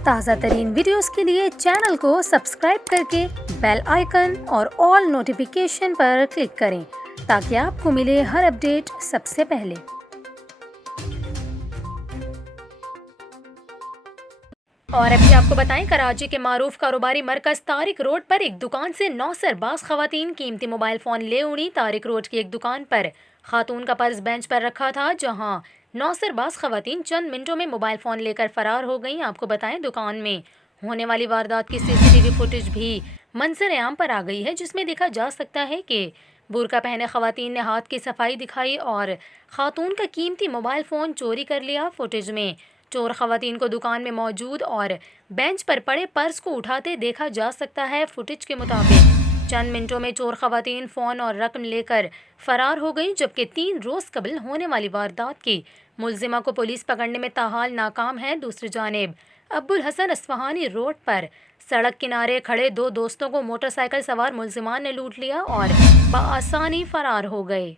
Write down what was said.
ताज़ा तरीन वीडियोस के लिए चैनल को सब्सक्राइब करके बेल आइकन और ऑल नोटिफिकेशन पर क्लिक करें ताकि आपको मिले हर अपडेट सबसे पहले। और अभी आपको बताएं, कराची के मारूफ कारोबारी मरकज़ तारिक रोड पर एक दुकान से 9 सरबाज खवातीन कीमती मोबाइल फ़ोन ले उड़ी। तारिक रोड की एक दुकान पर खातून का पर्स बेंच पर रखा था, जहां 9 सरबाज खवातीन चंद मिनटों में मोबाइल फ़ोन लेकर फरार हो गईं। आपको बताएं, दुकान में होने वाली वारदात की CCTV फुटेज भी मंजर आम पर आ गई है, जिसमें देखा जा सकता है कि बुर्का पहने खवातीन ने हाथ की सफाई दिखाई और खातून का कीमती मोबाइल फ़ोन चोरी कर लिया। फुटेज में चोर खवातीन को दुकान में मौजूद और बेंच पर पड़े पर्स को उठाते देखा जा सकता है। फुटेज के मुताबिक चंद मिनटों में चोर खवातीन फ़ोन और रकम लेकर फरार हो गई, जबकि 3 रोज़ कबल होने वाली वारदात की मुलजिमा को पुलिस पकड़ने में ताहाल नाकाम है। दूसरी जानिब अब्बुल हसन अस्फहानी रोड पर सड़क किनारे खड़े 2 दोस्तों को मोटरसाइकिल सवार मुलजिमान ने लूट लिया और बआसानी फरार हो गए।